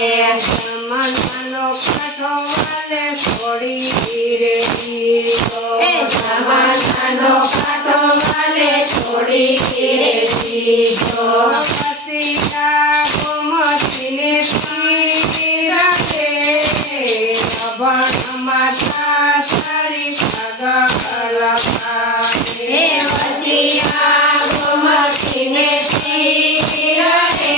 જમાનાનો કાંઠો વાલે છોડી રે દીધો. જમાનાનો કાંઠો વાલે છોડી રે દીધો. વસિયા ગોમતીને પીર રે અભણ માતા તારી પગ લખાવે. વસિયા ગોમતીને પીર રે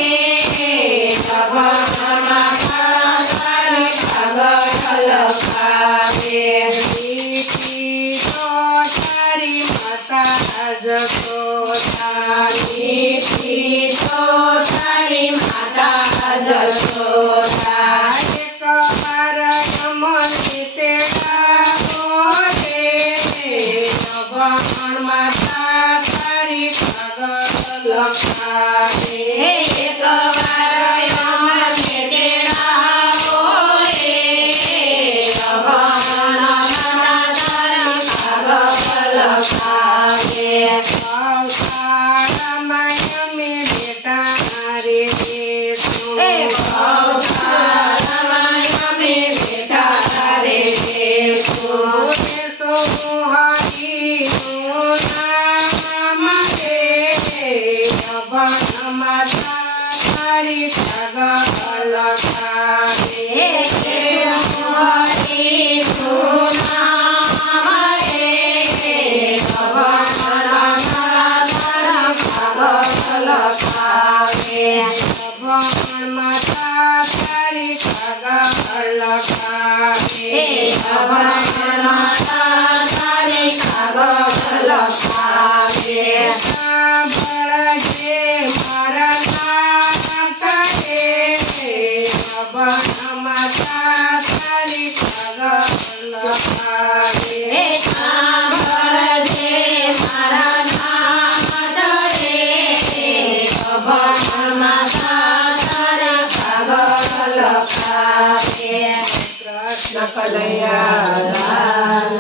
અભણ માતા તારી પગ લખાવે. દીધી તો તારી માતા જશોદા. દીધી તો તારી માતા જશોદા. એકવાર યમની તેડાવો રે અભણ માતા તારી પગ લખાવે. એકવાર યમને તેડાવો રે અભણ માતા તારી પગ લખાવે. ગૌશાળામાં યમે બેટા રે દેશું. ગૌશાળામાં અમે બેઠા રે દેશું. દેશો હરિનું નામ રે અભણ માતા તારી પગ લખાવે. હરિનું નામ રે અભણ માતા તારા પગ લખાવે. અભણ માતા તારી પગ લખાવે. અભણ માતા તારી પગ લખાવે. સાંભળજે મારા નાથ રે અભણ માતા તારી પગ લખાવે. સાંભળજે મારા નાથ રે અભણ માતા તારા પગ લખાવે. કૃષ્ણ કનૈયા લાલ